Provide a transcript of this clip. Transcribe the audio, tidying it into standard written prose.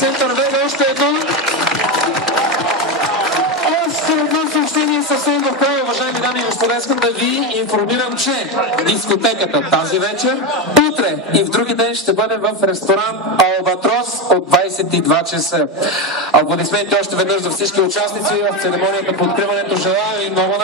център Вега още едно съобщение съвсем в края, уважаеми дами и господа. Искам да ви информирам, че дискотеката тази вечер, утре и в други ден ще бъде в ресторант Албатрос от 22 часа. Аплодисменти още веднъж за всички участници в церемонията по откриването. Желая ви много